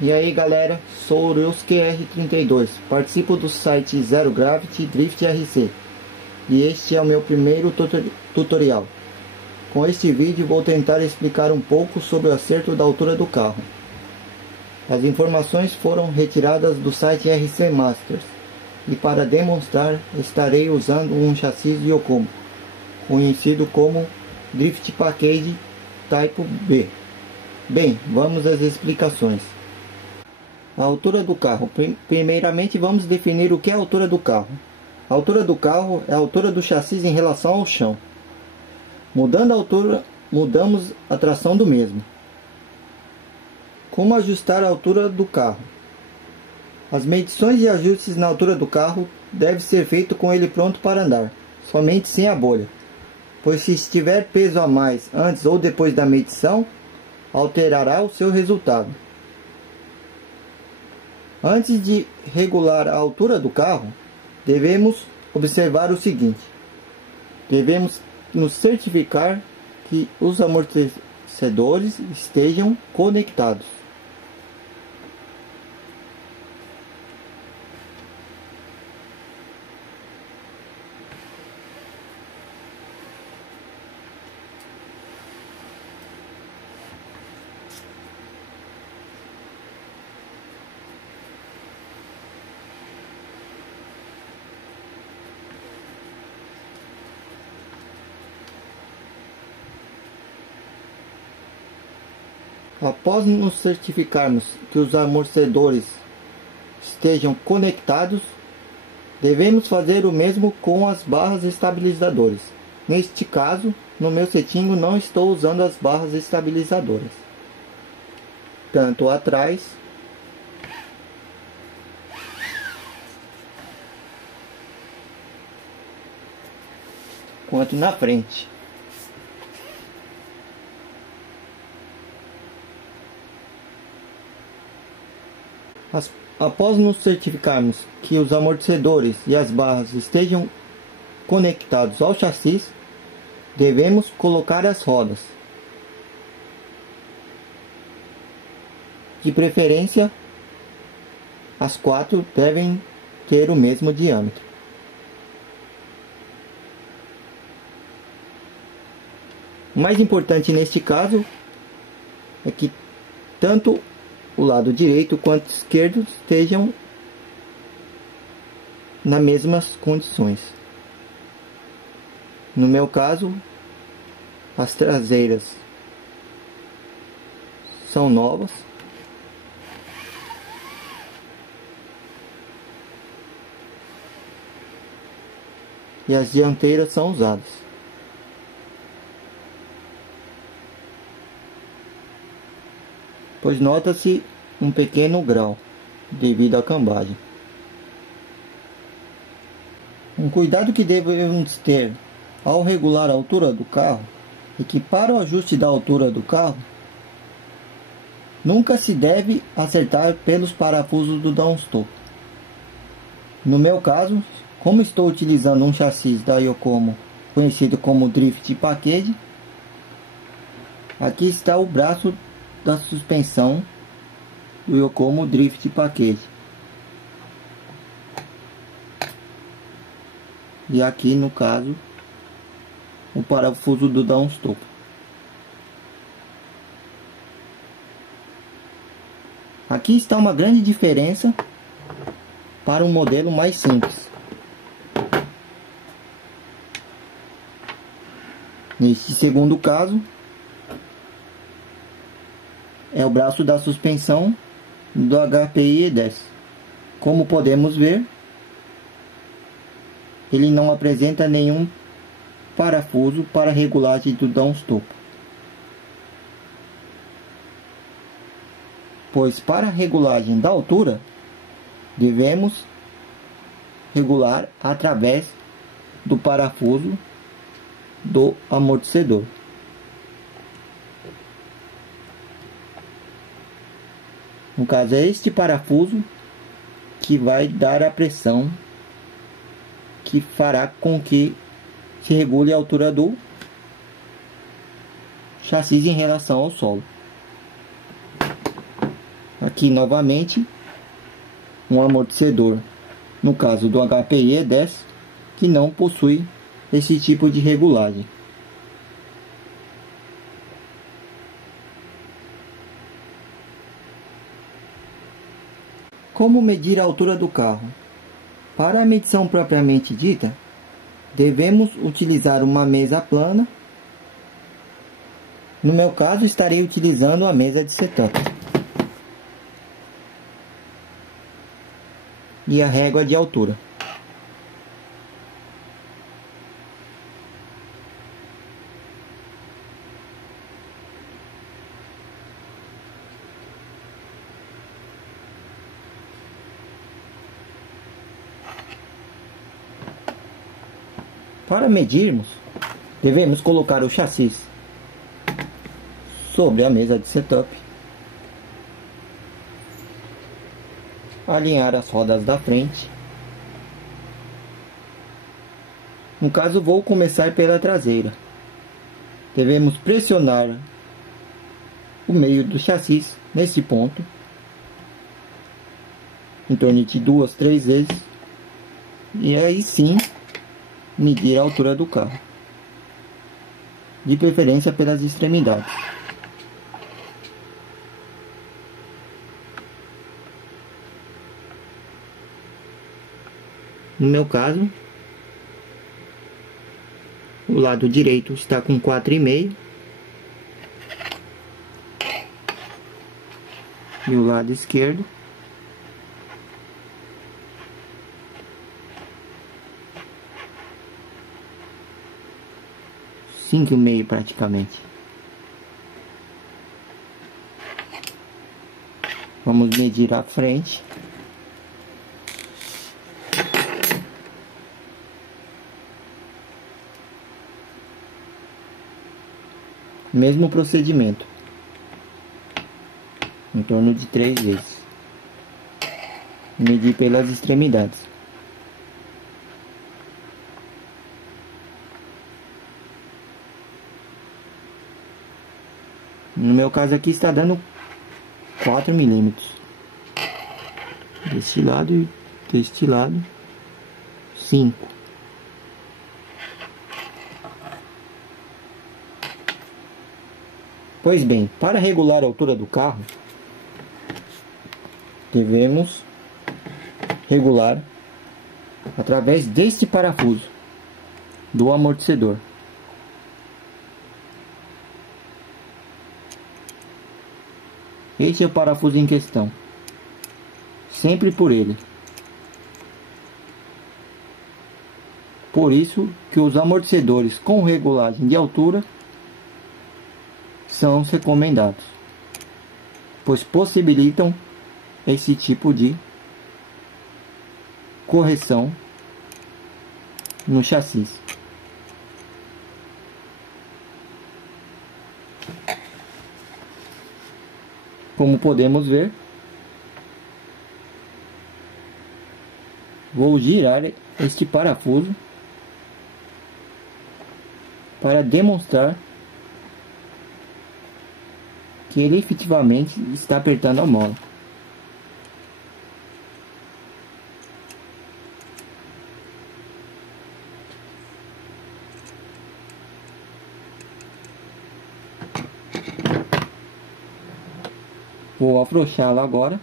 E aí galera, sou o RuskyR32, participo do site Zero Gravity Drift RC e este é o meu primeiro tutorial. Com este vídeo vou tentar explicar um pouco sobre o acerto da altura do carro. As informações foram retiradas do site RC Masters e para demonstrar estarei usando um chassi Yokomo, conhecido como Drift Package Type B. Bem, vamos às explicações. A altura do carro. Primeiramente vamos definir o que é a altura do carro. A altura do carro é a altura do chassi em relação ao chão. Mudando a altura, mudamos a tração do mesmo. Como ajustar a altura do carro? As medições e ajustes na altura do carro devem ser feitos com ele pronto para andar, somente sem a bolha, pois se estiver peso a mais antes ou depois da medição, alterará o seu resultado. Antes de regular a altura do carro, devemos observar o seguinte: devemos nos certificar que os amortecedores estejam conectados. Após nos certificarmos que os amortecedores estejam conectados, devemos fazer o mesmo com as barras estabilizadoras. Neste caso, no meu setinho não estou usando as barras estabilizadoras, tanto atrás quanto na frente. Após nos certificarmos que os amortecedores e as barras estejam conectados ao chassi, devemos colocar as rodas. De preferência, as quatro devem ter o mesmo diâmetro. O mais importante neste caso é que tanto o lado direito quanto esquerdo estejam nas mesmas condições. No meu caso, as traseiras são novas e as dianteiras são usadas. Pois nota-se um pequeno grau devido à cambagem. Um cuidado que devemos ter ao regular a altura do carro é que para o ajuste da altura do carro nunca se deve acertar pelos parafusos do downstop. No meu caso, como estou utilizando um chassi da Yokomo conhecido como Drift Package, aqui está o braço da suspensão do Yokomo Drift Package e aqui no caso o parafuso do downstop. Aqui está uma grande diferença para um modelo mais simples. Neste segundo caso é o braço da suspensão do HPI E10. Como podemos ver, ele não apresenta nenhum parafuso para regulagem do downstop, pois para a regulagem da altura devemos regular através do parafuso do amortecedor. No caso, é este parafuso que vai dar a pressão que fará com que se regule a altura do chassi em relação ao solo. aqui novamente um amortecedor, no caso do HPI E10, que não possui esse tipo de regulagem. Como medir a altura do carro? Para a medição propriamente dita, devemos utilizar uma mesa plana. No meu caso, estarei utilizando a mesa de setup e a régua de altura. Para medirmos, devemos colocar o chassi sobre a mesa de setup, alinhar as rodas da frente. No caso, vou começar pela traseira. Devemos pressionar o meio do chassi nesse ponto, em torno de 2, 3 vezes, e aí sim medir a altura do carro, de preferência pelas extremidades. No meu caso, o lado direito está com 4,5 e o lado esquerdo cinco e meio praticamente. Vamos medir a frente. Mesmo procedimento, em torno de 3 vezes. Medir pelas extremidades. No meu caso aqui está dando 4 milímetros. Deste lado e deste lado 5. Pois bem, para regular a altura do carro, devemos regular através deste parafuso do amortecedor. Este é o parafuso em questão, sempre por ele. Por isso que os amortecedores com regulagem de altura são os recomendados, pois possibilitam esse tipo de correção no chassi. Como podemos ver, vou girar este parafuso para demonstrar que ele efetivamente está apertando a mola. Vou afrouxá-lo agora.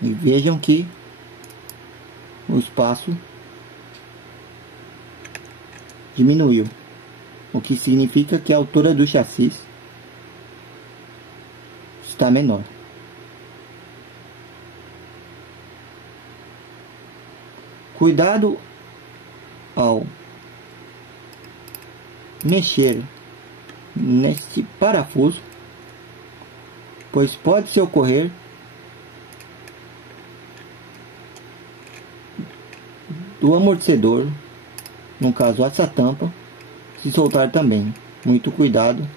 E vejam que o espaço diminuiu, o que significa que a altura do chassi está menor. Cuidado ao mexer neste parafuso, pois pode-se ocorrer do amortecedor, no caso essa tampa, se soltar também. Muito cuidado,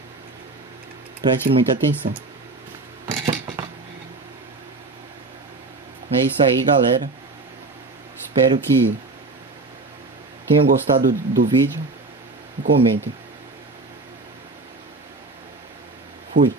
preste muita atenção. É isso aí, galera. Espero que tenham gostado do vídeo e comentem. Fui.